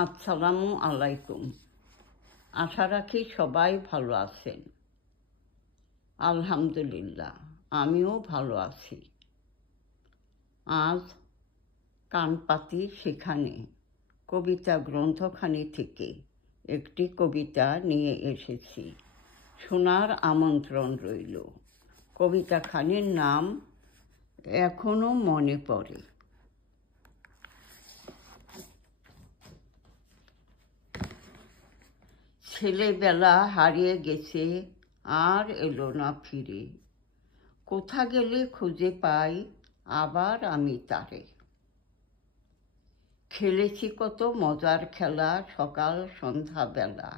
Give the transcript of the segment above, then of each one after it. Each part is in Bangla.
আসসালামু আলাইকুম। আশা রাখি সবাই ভালো আছেন। আলহামদুলিল্লাহ, আমিও ভালো আছি। আজ কানপাতি সেখানে কবিতা গ্রন্থখানি থেকে একটি কবিতা নিয়ে এসেছি। শোনার আমন্ত্রণ রইল। কবিতাখানির নাম এখনো মনে পড়ে। ছেলেবেলা হারিয়ে গেছে, আর এলো না ফিরে। কোথা গেলে খুঁজে পাই আবার আমি তারে। খেলেছি কত মজার খেলা সকাল সন্ধ্যা বেলা।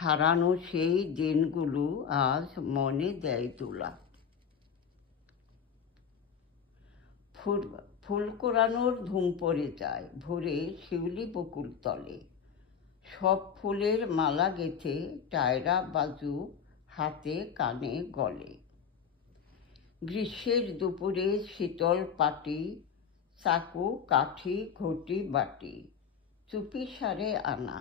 হারানো সেই দিনগুলো আজ মনে দেয় দোলা। ফুল কোরানোর ধুম পড়ে যায় ভোরে শিউলি বকুল তলে। সব ফুলের মালা গেঁথে টায়রা বাজু হাতে কানে গলে। গ্রীষ্মের দুপুরে শীতল পাটি, চাকু কাঠি ঘটি বাটি, চুপি সারে আনা।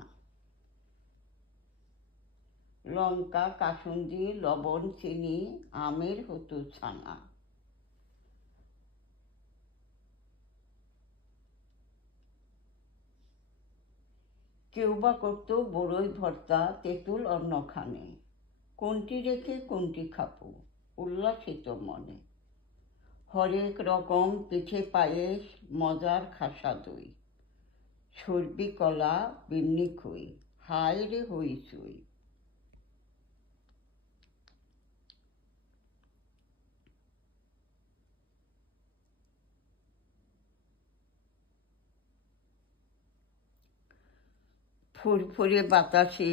লঙ্কা কাসুন্দি লবণ চিনি আমের হতো ছানা। কেউ বা করতো বড়ই ভর্তা তেঁতুল অন্নখানে। কোনটি রেখে কোনটি খাবো উল্লাসিত মনে। হরেক রকম পিঠে পায়েস মজার খাসা দই। সর্বি কলা বিন্নি খই হায় রে হইচই। ফুরফুরে বাতাসে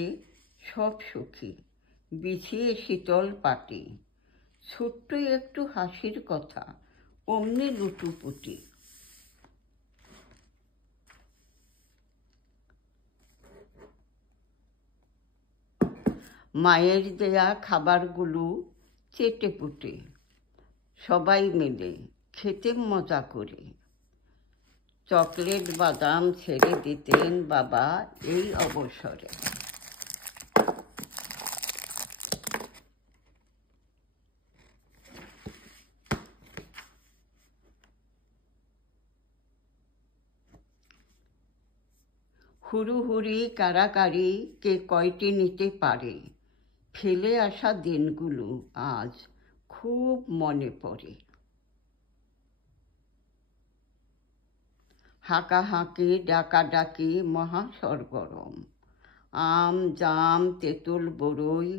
সব সুখী বিছিয়ে শীতল পাটি। ছোট্ট একটু হাসির কথা অমনি লুটুপুটি। মায়ের দেয়া খাবারগুলো চেটে পুটে সবাই মিলে খেতে মজা করে। চকলেট বাদাম ছেড়ে দিতেন বাবা এই অবসরে। হুড়ুহুড়ি কারাকারি কে কয়টি নিতে পারে। ফেলে আসা দিনগুলো আজ খুব মনে পড়ে। হাঁকাহাঁকি ডাকাডাকি মহা সরগরম। আম জাম তেঁতুল বড়ই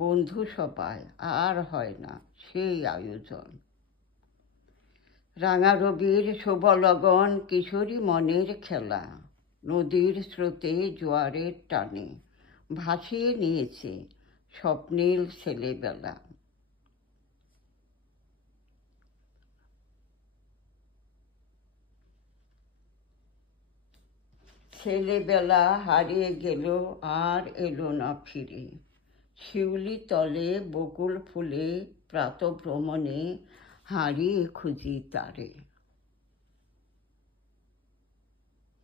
বন্ধু সবাই আর হয় না সেই আয়োজন। রাঙা রবির শোভলগন কিশোরী মনের খেলা। নদীর স্রোতে জোয়ারের টানে ভাসিয়ে নিয়েছে স্বপ্নীল ছেলেবেলা। ছেলেবেলা হারিয়ে গেল আর এলো না ফিরে। শিউলি তলে বকুল ফুলে প্রাতঃভ্রমণে হারিয়ে খুঁজি তারে।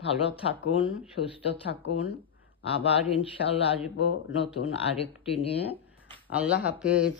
ভালো থাকুন, সুস্থ থাকুন। আবার ইনশাল্লাহ আসবো নতুন আরেকটি নিয়ে। আল্লাহ হাফেজ।